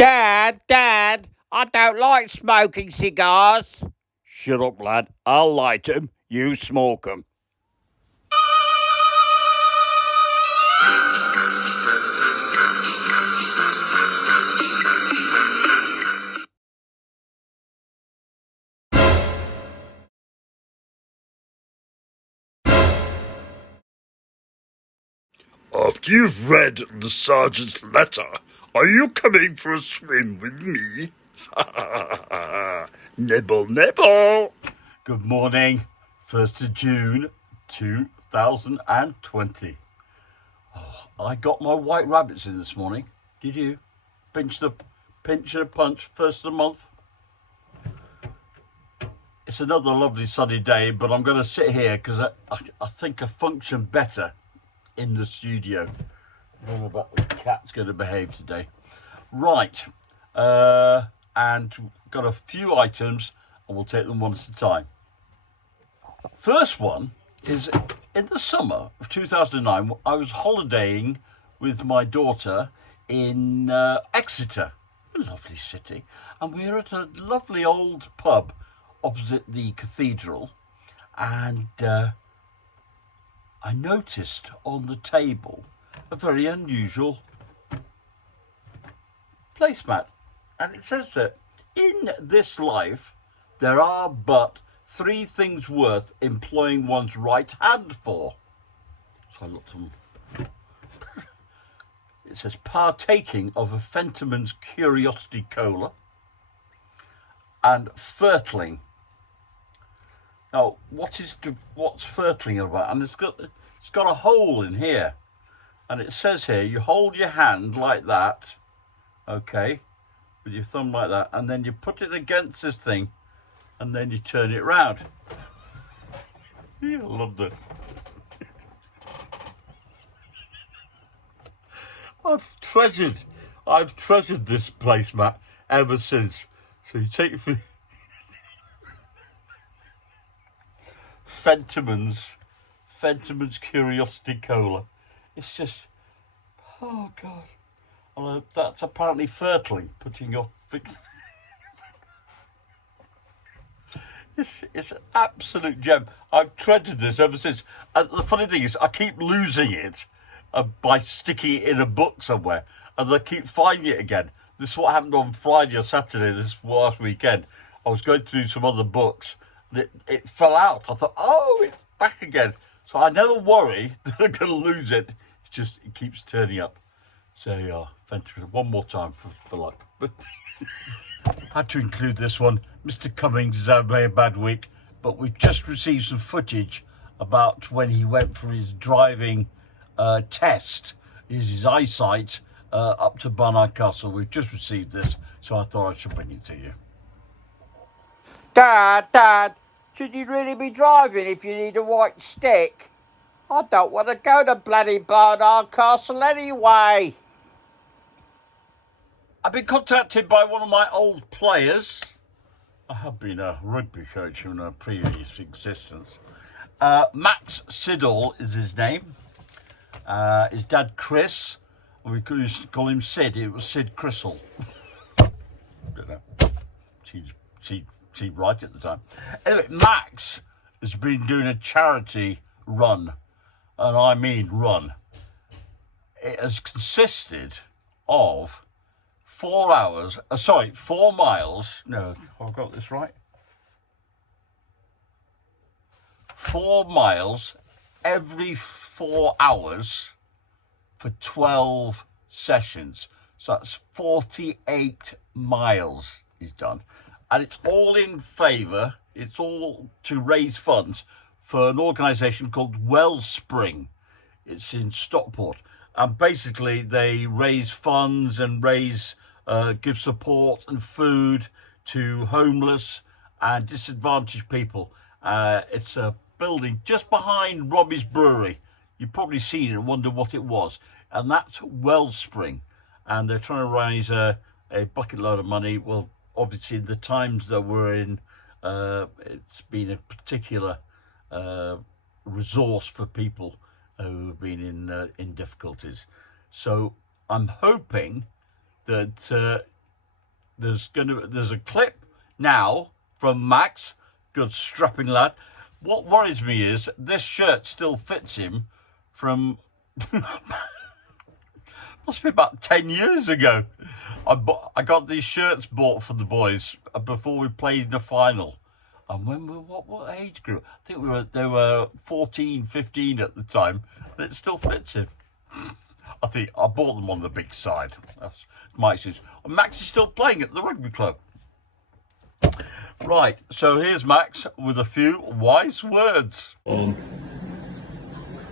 Dad, I don't like smoking cigars. Shut up, lad. I'll light 'em. You smoke 'em. After you've read the sergeant's letter, are you coming for a swim with me? Nibble, nibble. Good morning. 1st of June 2020. I got my white rabbits in this morning. Did you? Pinch and a punch, first of the month. It's another lovely sunny day, but I'm going to sit here because I think I function better in the studio. I don't know about the cat's going to behave today. Right, and got a few items and we'll take them one at a time. First one is in the summer of 2009, I was holidaying with my daughter in Exeter, a lovely city, and we were at a lovely old pub opposite the cathedral, and I noticed on the table a very unusual placemat, and it says that in this life there are but 3 things worth employing one's right hand for. So I looked on. It says partaking of a Fentiman's Curiosity Cola and Fertling. Now, what's Fertling about? And it's got a hole in here, and it says here you hold your hand like that, okay, with your thumb like that, and then you put it against this thing, and then you turn it round. I love this. I've treasured this placemat ever since. So you take Fentiman's Curiosity Cola. It's just, oh God. That's apparently Fertling, putting your It's an absolute gem. I've treasured this ever since. And the funny thing is, I keep losing it by sticking it in a book somewhere, and I keep finding it again. This is what happened on Friday or Saturday this last weekend. I was going through some other books, and it fell out. I thought, oh, it's back again. So I never worry that I'm going to lose it. It's just, it keeps turning up. So yeah, one more time for luck. But had to include this one. Mr. Cummings has had a very bad week, but we've just received some footage about when he went for his driving test, his eyesight, up to Barnard Castle. We've just received this, so I thought I should bring it to you. Dad, should you really be driving if you need a white stick? I don't want to go to bloody Barnard Castle anyway. I've been contacted by one of my old players. I have been a rugby coach in a previous existence. Max Siddall is his name. His dad, Chris, and we used to call him Sid. It was Sid Crystal. Don't know. Seemed right at the time. Anyway, Max has been doing a charity run, and I mean run. It has consisted of 4 miles. No, I've got this right. 4 miles every 4 hours for 12 sessions. So that's 48 miles he's done. And it's all in favour, it's all to raise funds for an organisation called WELLSPRING. It's in Stockport. And basically they raise funds and give support and food to homeless and disadvantaged people. It's a building just behind Robbie's Brewery. You've probably seen it and wondered what it was. And that's Wellspring. And they're trying to raise a bucket load of money. Well, obviously, the times that we're in, it's been a particular resource for people who have been in difficulties. So I'm hoping that there's a clip now from Max, good strapping lad. What worries me is this shirt still fits him from must be about 10 years ago. I got these shirts bought for the boys before we played in the final. And when what age group? I think they were 14, 15 at the time, and it still fits him. I think I bought them on the big side. That's Max's. Max is still playing at the rugby club. Right, so here's Max with a few wise words.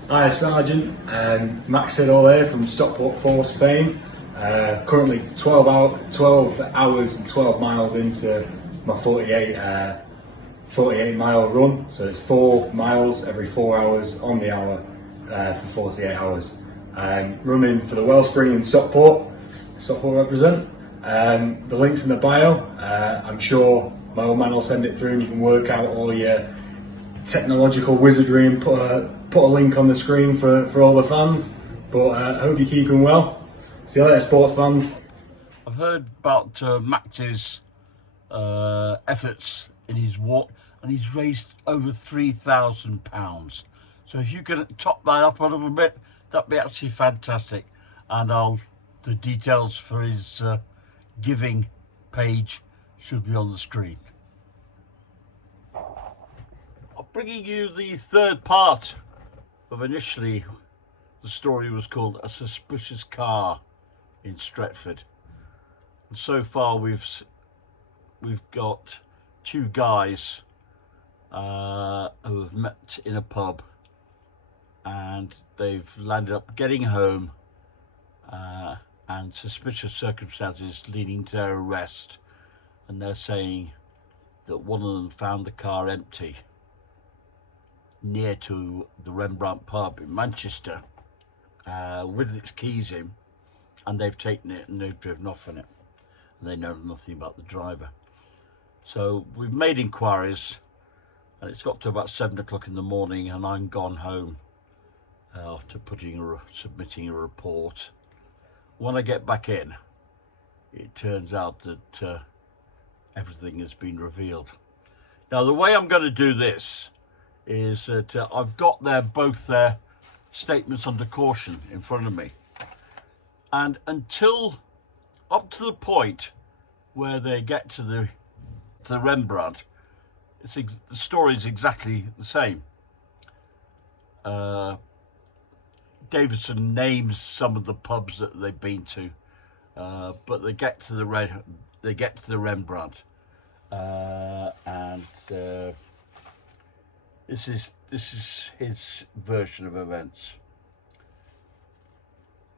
Hi Sergeant, Max Siddall here from Stockport Force fame. Currently 12 hours and 12 miles into my 48 mile run. So it's 4 miles every 4 hours on the hour for 48 hours. Running for the WELLSPRING in Stockport represent. The link's in the bio. I'm sure my old man will send it through and you can work out all your technological wizardry and put a link on the screen for all the fans. But I hope you're keeping well. See you later, sports fans. I've heard about Max's efforts in his walk, and he's raised over £3,000. So if you can top that up a little bit, that'd be absolutely fantastic. And the details for his giving page should be on the screen. I'm bringing you the third part of initially the story was called A Suspicious Car in Stretford. And so far we've got two guys who have met in a pub, and they've landed up getting home and suspicious circumstances leading to their arrest, and they're saying that one of them found the car empty near to the Rembrandt pub in Manchester with its keys in, and they've taken it and they've driven off in it, and they know nothing about the driver. So we've made inquiries, and it's got to about 7 o'clock in the morning, and I'm gone home after submitting a report. When I get back in, it turns out that everything has been revealed. Now, the way I'm going to do this is that I've got both their statements under caution in front of me, and until up to the point where they get to the Rembrandt, the story is exactly the same. Davidson names some of the pubs that they've been to, but they get to the Rembrandt, and this is his version of events.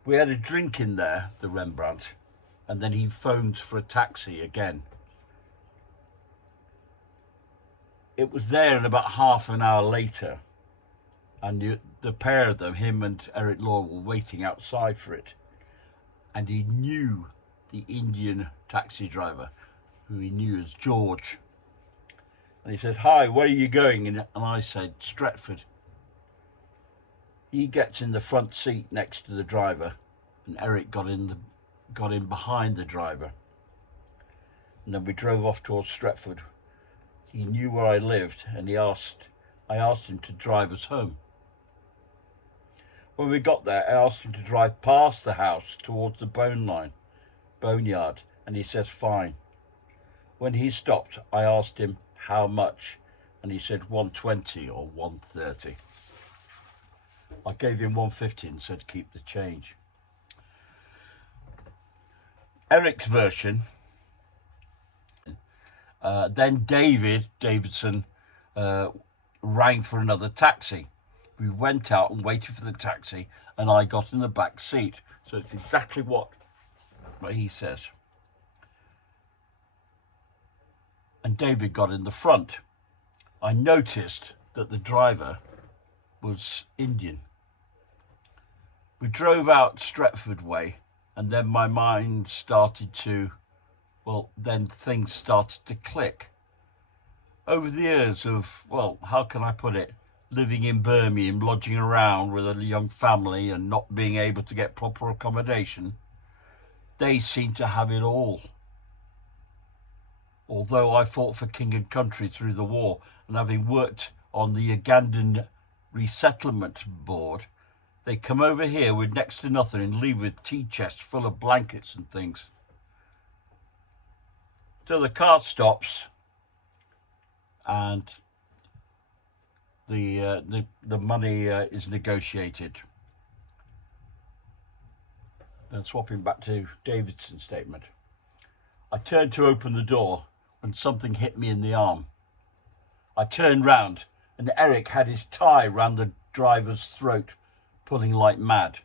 We had a drink in there, the Rembrandt, and then he phoned for a taxi again. It was there in about half an hour later, and the pair of them, him and Eric Law, were waiting outside for it. And he knew the Indian taxi driver, who he knew as George. And he said, "Hi, where are you going?" And I said, "Stretford." He gets in the front seat next to the driver, and Eric got in behind the driver. And then we drove off towards Stretford. He knew where I lived, and I asked him to drive us home. When we got there, I asked him to drive past the house towards the boneyard, and he says fine. When he stopped, I asked him how much, and he said 120 or 130. I gave him 150 and said keep the change. Eric's version, then Davidson rang for another taxi. We went out and waited for the taxi, and I got in the back seat. So it's exactly what he says. And David got in the front. I noticed that the driver was Indian. We drove out Stretford way, and then my mind started to, then things started to click. Over the years of, how can I put it, living in Birmingham, lodging around with a young family and not being able to get proper accommodation, they seem to have it all. although I fought for king and country through the war, and having worked on the Ugandan resettlement board, they come over here with next to nothing and leave with tea chests full of blankets and things. So the car stops, and the money is negotiated. Then swapping back to Davidson's statement. I turned to open the door when something hit me in the arm. I turned round and Eric had his tie round the driver's throat, pulling like mad.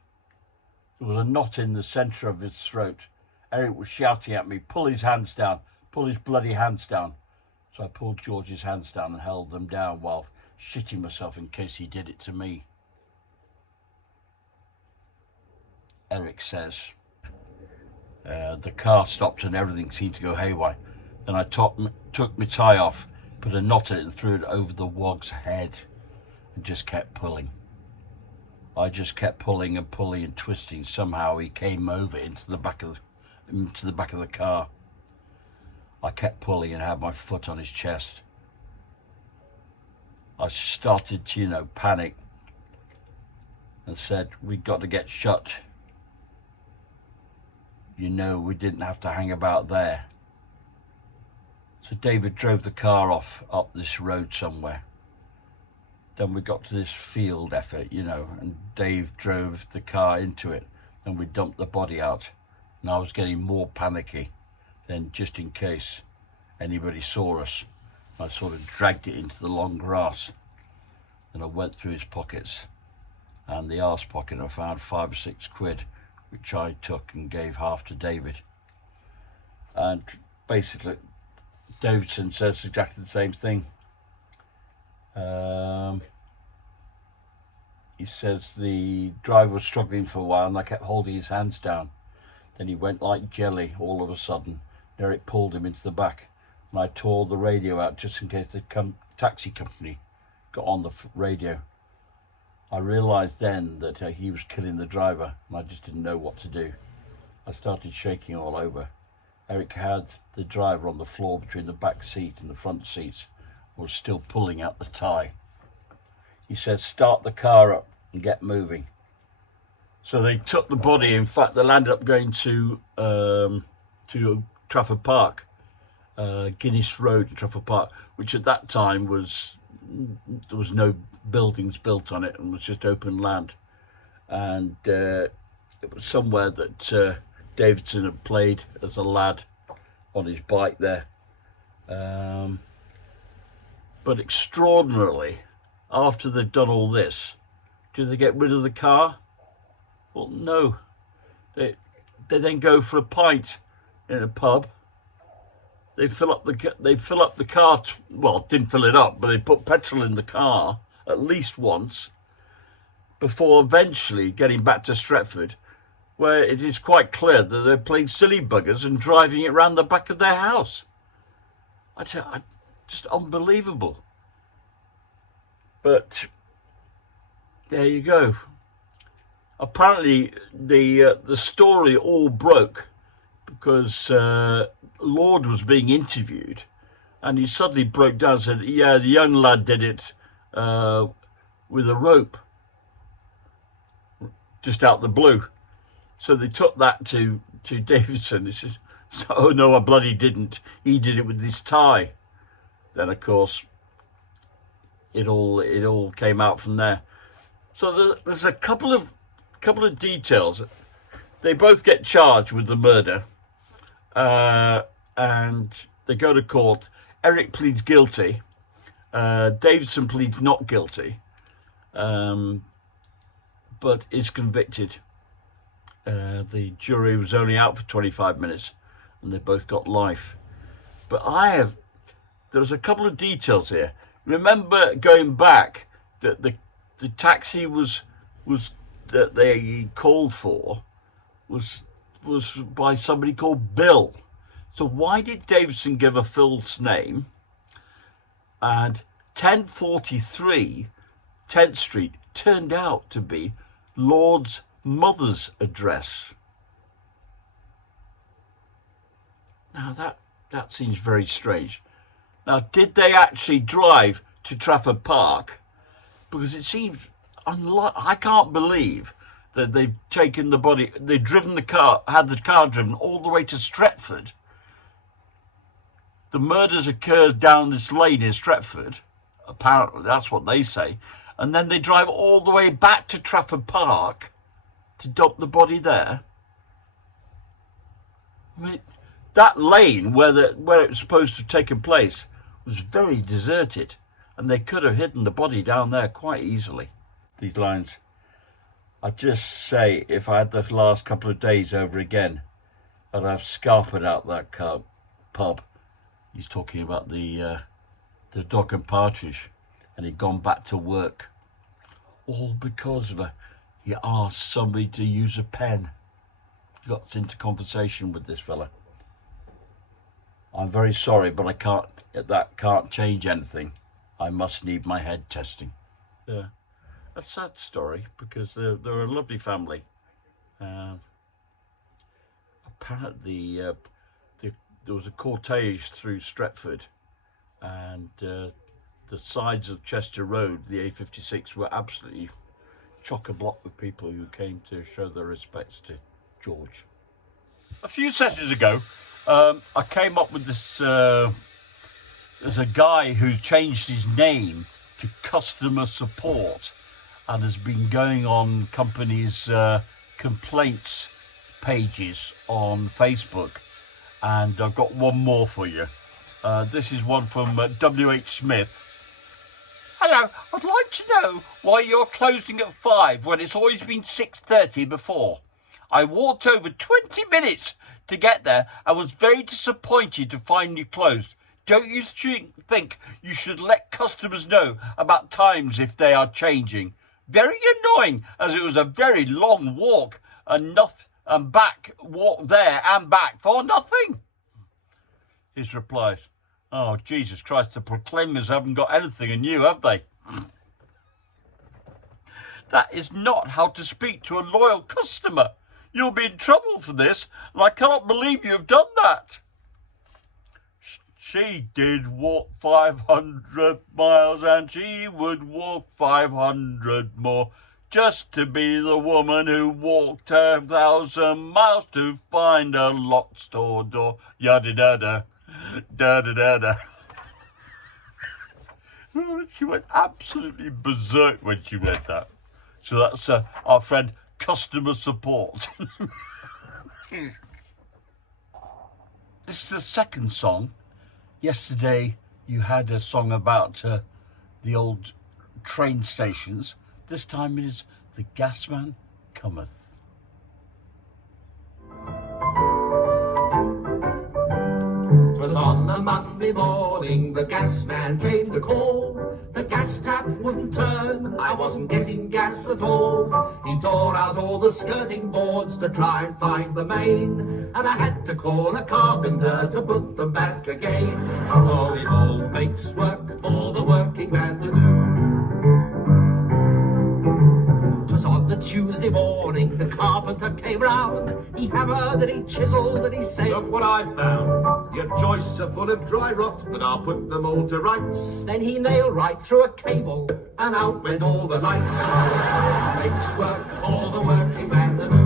There was a knot in the centre of his throat. Eric was shouting at me, pull his hands down, pull his bloody hands down. So I pulled George's hands down and held them down while shitting myself in case he did it to me. Eric says, the car stopped and everything seemed to go haywire. Then I took my tie off, put a knot in it and threw it over the wog's head and just kept pulling. I just kept pulling and pulling and twisting. Somehow he came over into the back of the car. I kept pulling and had my foot on his chest. I started to, panic and said, we got to get shut. We didn't have to hang about there. So David drove the car off up this road somewhere. Then we got to this field effort, and Dave drove the car into it and we dumped the body out. And I was getting more panicky. Then just in case anybody saw us, I sort of dragged it into the long grass. Then I went through his pockets, and the arse pocket I found 5 or 6 quid, which I took and gave half to David. And basically Davidson says exactly the same thing. He says the driver was struggling for a while and I kept holding his hands down. Then he went like jelly all of a sudden. Eric pulled him into the back and I tore the radio out just in case the taxi company got on the radio. I realised then that he was killing the driver and I just didn't know what to do. I started shaking all over. Eric had the driver on the floor between the back seat and the front seats and was still pulling out the tie. He said, start the car up and get moving. So they took the body. In fact, they landed up going to Trafford Park, Guinness Road in Trafford Park, which at that time there was no buildings built on it and was just open land. And it was somewhere that Davidson had played as a lad on his bike there. But extraordinarily, after they'd done all this, do they get rid of the car? Well, no. They then go for a pint in a pub. They fill up the car. Well, didn't fill it up, but they put petrol in the car at least once before eventually getting back to Stretford, where it is quite clear that they're playing silly buggers and driving it round the back of their house. Just unbelievable. But there you go. Apparently, the story all broke because Lord was being interviewed, and he suddenly broke down and said, "Yeah, the young lad did it with a rope, just out the blue." So they took that to Davidson. He says, "Oh no, I bloody didn't. He did it with his tie." Then of course, it all came out from there. So there's a couple of details. They both get charged with the murder, and they go to court. Eric pleads guilty. Davidson pleads not guilty, but is convicted. The jury was only out for 25 minutes, and they both got life. But there's a couple of details here. Remember going back that the taxi was that they called for was by somebody called Bill. So why did Davidson give a false name? And 1043 10th Street turned out to be Lord's mother's address. Now That seems very strange. Now, did they actually drive to Trafford Park? Because it seems I can't believe that they've taken the body, they've driven the car, had the car driven all the way to Stretford. The murders occurred down this lane in Stretford. Apparently, that's what they say. And then they drive all the way back to Trafford Park to dump the body there. I mean, that lane where it was supposed to have taken place was very deserted, and they could have hidden the body down there quite easily. These lines, I just say, if I had the last couple of days over again, I'd have scarpered out that pub. He's talking about the dog and partridge, and he'd gone back to work, all because of he asked somebody to use a pen. He got into conversation with this fella. I'm very sorry, but that can't change anything. I must need my head testing. Yeah, a sad story, because they're a lovely family. Apparently, there was a cortege through Stretford, and the sides of Chester Road, the A56, were absolutely chock-a-block with people who came to show their respects to George. A few sessions ago, I came up with this. There's a guy who changed his name to customer support and has been going on companies' complaints pages on Facebook. And I've got one more for you. This is one from W.H. Smith. Hello, I'd like to know why you're closing at 5 when it's always been 6:30 before. I walked over 20 minutes to get there and was very disappointed to find you closed. Don't you think you should let customers know about times if they are changing? Very annoying, as it was a very long walk and walk there and back for nothing. His replies, oh, Jesus Christ, the proclaimers haven't got anything in you, have they? That is not how to speak to a loyal customer. You'll be in trouble for this, and I cannot believe you have done that. She did walk 500 miles, and she would walk 500 more, just to be the woman who walked 1,000 miles to find a locked store door. Yada-da-da, da-da-da-da. She went absolutely berserk when she read that. So that's our friend customer support. This is the second song. Yesterday you had a song about the old train stations. This time it is the Gasman Cometh. 'Twas on a Monday morning, the gas man came to call. The gas tap wouldn't turn, I wasn't getting gas at all. He tore out all the skirting boards to try and find the main, and I had to call a carpenter to put them back again. Oh, it all makes work for the working man to do. 'Twas on the Tuesday morning, the carpenter came round. He hammered and he chiselled and he said, look what I found. Your joists are full of dry rot, but I'll put them all to rights. Then he nailed right through a cable, and out went all the lights. Makes work for the working man to do.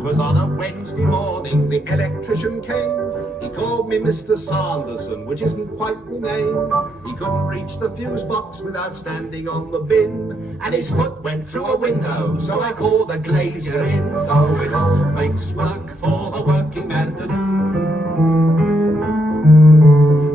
'Twas on a Wednesday morning, the electrician came. He called me Mr. Sanderson, which isn't quite the name. He couldn't reach the fuse box without standing on the bin, and his foot went through a window, so I called a glazier in. Oh, it all makes work for the working man to do.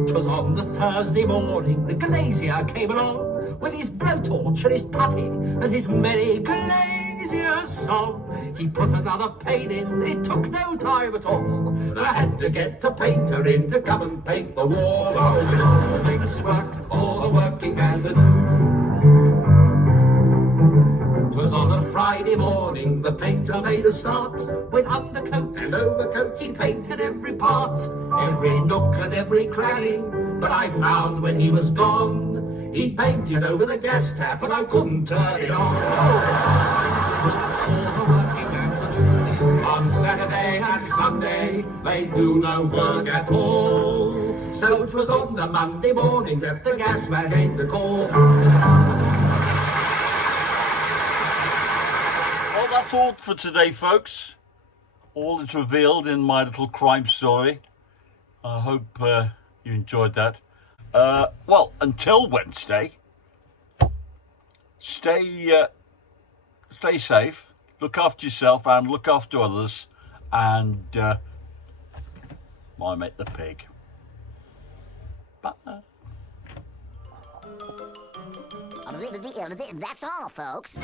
'Twas on the Thursday morning, the glazier came along, with his blowtorch and his putty and his merry glazier song. He put another pane in, it took no time at all. I had to get a painter in to come and paint the wall. Oh, it all makes work for the working man to do. 'Twas on a Friday morning, the painter made a start. With undercoats and overcoats, he painted every part, every nook and every cranny. But I found when he was gone, he painted over the gas tap and I couldn't turn it on. Oh, On Saturday and Sunday they do no work at all. So it was on the Monday morning that the gas man gave the call. Well, that's all for today, folks. All is revealed in my little crime story. I hope you enjoyed that. Well, until Wednesday, stay safe, look after yourself and look after others, and my mate the pig. Bye. That's all, folks.